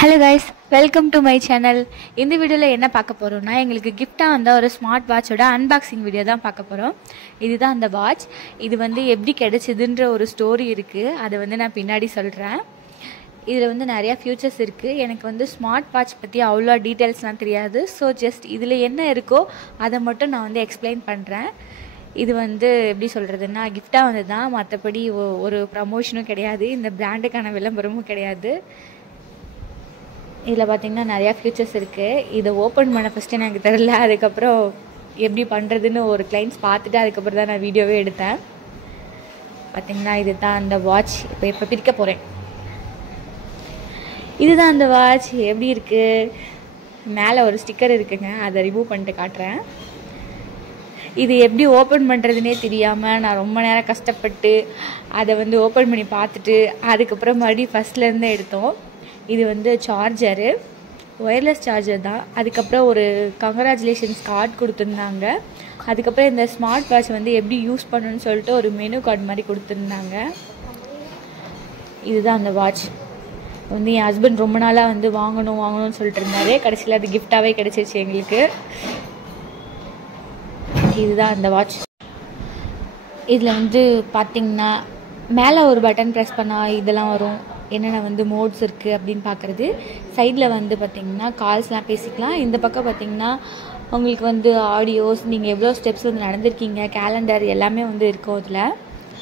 Hello guys, welcome to my channel. இந்த வீடியோவில் என்ன பார்க்க போகிறோம்னா, எங்களுக்கு கிஃப்டாக வந்த ஒரு ஸ்மார்ட் வாட்சோட அன்பாக்சிங் வீடியோ தான் பார்க்க போகிறோம். இதுதான் அந்த வாட்ச். இது எப்படி கிடைச்சிதுன்ற ஒரு ஸ்டோரி இருக்குது. அதை நான் பின்னாடி சொல்கிறேன். இதில் நிறையா ஃபியூச்சர்ஸ் இருக்குது. எனக்கு ஸ்மார்ட் வாட்ச் பற்றி அவ்வளோ டீட்டெயில்ஸ்லாம் தெரியாது. ஸோ ஜஸ்ட் இதில் என்ன இருக்கோ அதை மட்டும் நான் எக்ஸ்பிளைன் பண்ணுறேன். இது எப்படி சொல்கிறதுன்னா, கிஃப்டாக வந்தது தான். மற்றபடி ஒரு ப்ரமோஷனும் கிடையாது, இந்த பிராண்டுக்கான விளம்பரமும் கிடையாது. இதில் பார்த்திங்கன்னா நிறையா ஃபியூச்சர்ஸ் இருக்குது. இதை ஓப்பன் பண்ண ஃபஸ்ட்டு எனக்கு தெரில. அதுக்கப்புறம் எப்படி பண்ணுறதுன்னு ஒரு கிளைண்ட்ஸ் பார்த்துட்டு அதுக்கப்புறம் தான் நான் வீடியோவே எடுத்தேன். பார்த்திங்கன்னா இது தான் அந்த வாட்ச். இப்போ பிரிக்க போகிறேன். இதுதான் அந்த வாட்ச். எப்படி இருக்குது, மேலே ஒரு ஸ்டிக்கர் இருக்குங்க, அதை ரிமூவ் பண்ணிட்டு காட்டுறேன். இது எப்படி ஓப்பன் பண்ணுறதுனே தெரியாமல் நான் ரொம்ப நேரம் கஷ்டப்பட்டு அதை ஓப்பன் பண்ணி பார்த்துட்டு அதுக்கப்புறம் மறுபடியும் ஃபஸ்ட்லேருந்து எடுத்தோம். இது சார்ஜரு, ஒயர்லெஸ் சார்ஜர் தான். அதுக்கப்புறம் ஒரு கங்க்ராச்சுலேஷன்ஸ் கார்டு கொடுத்துருந்தாங்க. அதுக்கப்புறம் இந்த ஸ்மார்ட் வாட்ச் எப்படி யூஸ் பண்ணணும்னு சொல்லிட்டு ஒரு மெனு கார்டு மாதிரி கொடுத்துருந்தாங்க. இதுதான் அந்த வாட்ச். என் ஹஸ்பண்ட் ரொம்ப நாளாக வாங்கணும்னு சொல்லிட்டு இருந்தாரு. கடைசியில் அது கிஃப்டாகவே கிடச்சிருச்சு எங்களுக்கு. இதுதான் அந்த வாட்ச். இதில் பார்த்திங்கன்னா மேலே ஒரு பட்டன் ப்ரெஸ் பண்ணால் இதெல்லாம் வரும், என்னென்ன மோட்ஸ் இருக்குது அப்படின்னு பார்க்குறது. சைடில் பார்த்திங்கன்னா கால்ஸ்லாம் பேசிக்கலாம். இந்த பக்கம் பார்த்திங்கன்னா உங்களுக்கு ஆடியோஸ், நீங்கள் எவ்வளோ ஸ்டெப்ஸ் நடந்திருக்கீங்க, கேலண்டர் எல்லாமே இருக்கும். இதில்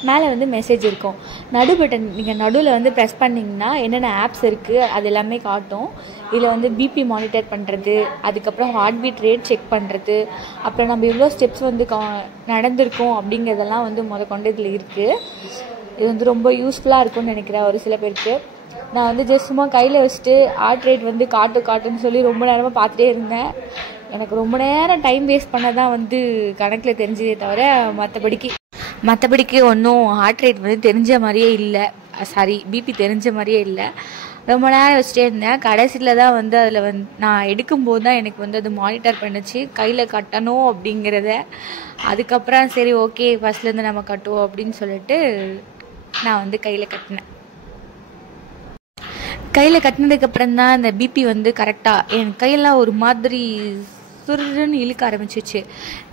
மேலே மெசேஜ் இருக்கும். நடு பட்டன் நீங்கள் நடுவில் ப்ரெஸ் பண்ணிங்கன்னா என்னென்ன ஆப்ஸ் இருக்குது அது எல்லாமே காட்டும். இதில் பிபி மானிட்டர் பண்ணுறது, அதுக்கப்புறம் ஹார்ட் பீட் ரேட் செக் பண்ணுறது, அப்புறம் நம்ம எவ்வளோ ஸ்டெப்ஸ் நடந்திருக்கோம் அப்படிங்கிறதெல்லாம் கொண்டு இதில் இருக்குது. இது ரொம்ப யூஸ்ஃபுல்லாக இருக்கும்னு நினைக்கிறேன் ஒரு சில பேருக்கு. நான் ஜஸ்ட் சும்மா கையில் வச்சுட்டு ஹார்ட் ரேட் காட்டுன்னு சொல்லி ரொம்ப நேரமாக பார்த்துட்டே இருந்தேன். எனக்கு ரொம்ப நேரம் டைம் வேஸ்ட் பண்ண தான் கணக்கில் தெரிஞ்சதே தவிர மற்றபடிக்கு ஒன்றும் ஹார்ட் ரேட் தெரிஞ்ச மாதிரியே இல்லை. பிபி தெரிஞ்ச மாதிரியே இல்லை. ரொம்ப நேரம் வச்சுட்டே இருந்தேன். கடைசியில் தான் அதில் நான் எடுக்கும்போது தான் எனக்கு அது மானிட்டர் பண்ணிச்சு கையில் கட்டணும் அப்படிங்கிறத. அதுக்கப்புறம் சரி ஓகே ஃபஸ்ட்லேருந்து நம்ம கட்டுவோம் அப்படின்னு சொல்லிட்டு நான் கையில் கட்டினேன். கையில் கட்டினதுக்கப்புறம் தான் இந்த பிபி கரெக்டாக என் கையெல்லாம் ஒரு மாதிரி சுருன்னு இழுக்க ஆரம்பிச்சிச்சு.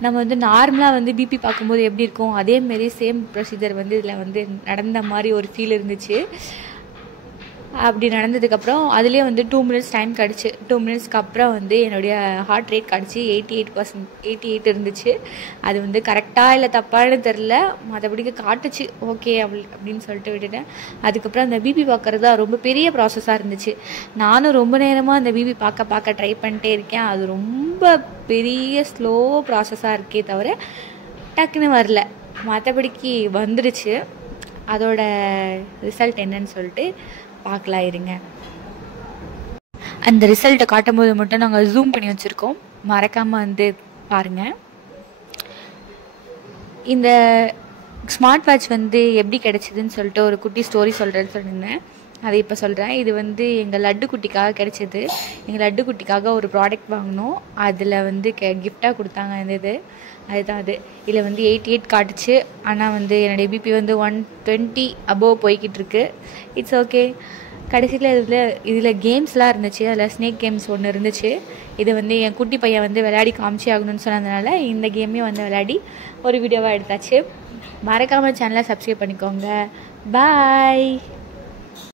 நம்ம நார்மலாக பிபி பார்க்கும்போது எப்படி இருக்கும் அதேமாரி சேம் ப்ரொசீஜர் இதில் நடந்த மாதிரி ஒரு ஃபீல் இருந்துச்சு. அப்படி நடந்ததுக்கப்புறம் அதுலேயே 2 மினிட்ஸ் டைம் கிடச்சி. 2 மினிட்ஸ்க்கு அப்புறம் என்னுடைய ஹார்ட் ரேட் கிடச்சி 88 இருந்துச்சு. அது கரெக்டாக இல்லை தப்பான்னு தெரில, மற்றபடிக்கு காட்டுச்சு. ஓகே அப்படின்னு சொல்லிட்டு விட்டுட்டேன். அதுக்கப்புறம் அந்த பிபி பார்க்குறது ரொம்ப பெரிய ப்ராசஸாக இருந்துச்சு. நானும் ரொம்ப நேரமாக அந்த பிபி பார்க்க ட்ரை பண்ணிட்டே இருக்கேன். அது ரொம்ப பெரிய ஸ்லோ ப்ராசஸாக இருக்கே தவிர டக்குன்னு வரல. மற்றபடிக்கு வந்துடுச்சு. அதோட ரிசல்ட் என்னன்னு சொல்லிட்டு பார்க்கலாம் இருங்க. அந்த ரிசல்ட்டை காட்டும் போது மட்டும் நாங்கள் ஜூம் பண்ணி வச்சுருக்கோம், மறக்காமல் பாருங்கள். இந்த ஸ்மார்ட் வாட்ச் எப்படி கிடச்சிதுன்னு சொல்லிட்டு ஒரு குட்டி ஸ்டோரி சொல்கிறேன்னு சொல்லியிருந்தேன். அதை இப்போ சொல்கிறேன். இது எங்கள் லட்டு குட்டிக்காக கிடச்சிது. எங்கள் லட்டு குட்டிக்காக ஒரு ப்ராடக்ட் வாங்கினோம். அதில் கிஃப்டாக கொடுத்தாங்க. அதுதான் அது. இதில் 88 காட்டுச்சு. ஆனால் என்னுடைய பிபி 120 அபோவ் போய்கிட்டு இருக்கு. It's okay. கடைசியில் இதில் கேம்ஸ்லாம் இருந்துச்சு. அதில் ஸ்னேக் கேம்ஸ் ஒன்று இருந்துச்சு. இது என் குட்டி பையன் விளையாடி காமிச்சு ஆகணும்னு சொன்னதுனால இந்த கேமையும் விளையாடி ஒரு வீடியோவாக எடுத்தாச்சு. மறக்காமல் சேனலை சப்ஸ்கிரைப் பண்ணிக்கோங்க. பாய்.